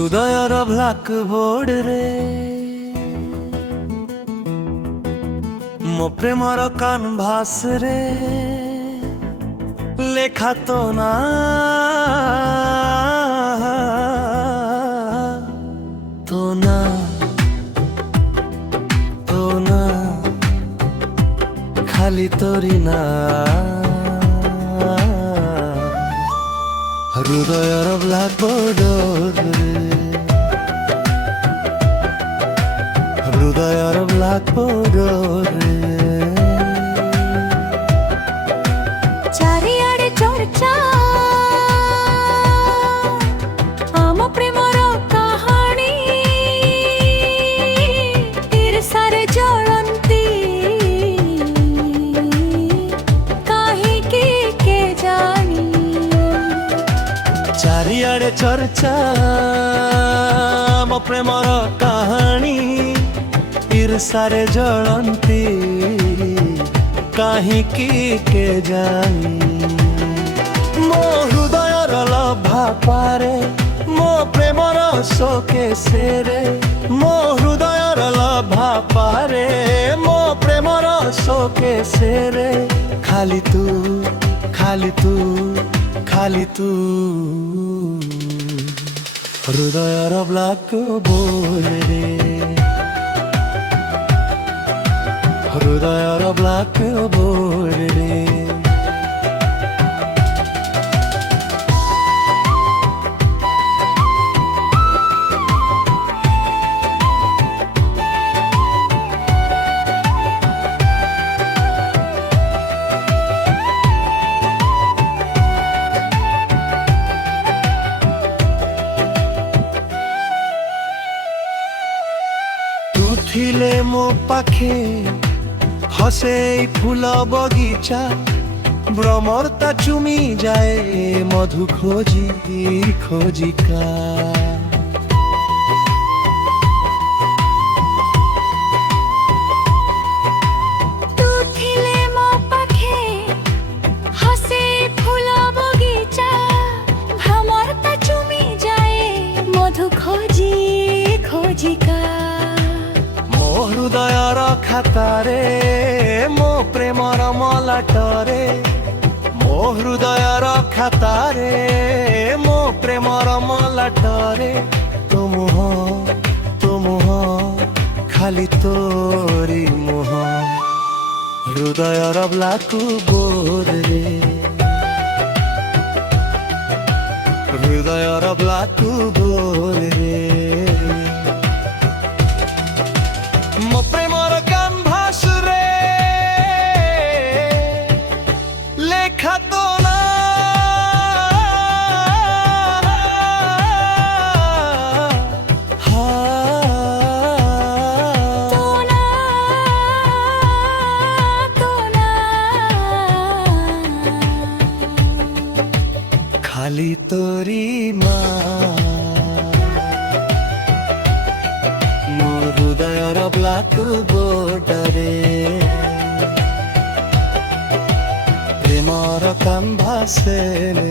ହୃଦୟର ବ୍ଲାକବୋର୍ଡ ରେ ମୋ ପ୍ରେମର କାନଭାସ ରେ ଲେଖା ତୋ ନା ତୋ ନା ତୋ ନା ଖାଲି ତୋରି ନା ହୃଦୟର ବ୍ଲାକବୋର୍ଡ ରେ ହୃଦୟର ବ୍ଲାକବୋର୍ଡ ରେ ଚାରିଆଡେ ଚର୍ଚ୍ଚା ଆମ ପ୍ରେମର କାହାଣୀ ଈର୍ଷାରେ ଜଳନ୍ତି କାହିଁକି କେଜାଣି ଚାରିଆଡେ ଚର୍ଚ୍ଚା ଆମ ପ୍ରେମର କାହାଣୀ ଈର୍ଷାରେ ଜଳନ୍ତି କାହିଁକି କେଜାଣି ମୋ ହୃଦୟର ଲଭା ପାରେ ମୋ ପ୍ରେମର ଶୋକେଶରେ ମୋ ହୃଦୟର ଲଭା ପାରେ ମୋ ପ୍ରେମର ଶୋକେଶରେ ଖାଲି ତୁ ଖାଲି ତୁ ଖାଲି ତୁ ହୃଦୟର ବ୍ଲାକବୋର୍ଡ ରେ ହୃଦୟର ବ୍ଲାକବୋର୍ଡ ରେ ତୁ ଥିଲେ ମୋ ପାଖେ हसे फूल बगीचा भ्रमरता चुमी जाए मधु खोजी खोजिका तू थिले मो पाखे हसे फूल बगीचा भ्रमरता चुमी जाए मधु खोजी खोजिका ମୋ ହୃଦୟର ଖାତାରେ ମୋ ପ୍ରେମର ମଲାଟରେ ମୋ ହୃଦୟର ଖାତାରେ ମୋ ପ୍ରେମର ମଲାଟରେ ତୋ ମୁହଁ ଖାଲି ତୋରି ମୁହଁ ହୃଦୟର ବ୍ଲାକବୋର୍ଡ ରେ ହୃଦୟର ବ୍ଲାକବୋର୍ଡ ରେ ମୋ ପ୍ରେମର କାନଭାସ ରେ ଲେଖା ତୋ ନା ତୋ ନା ତୋ ନା ଖାଲି ତୋରି ମା ମୋ ହୃଦୟର ବ୍ଲାକବୋର୍ଡ ରେ ପ୍ରେମର କାନଭାସ ରେ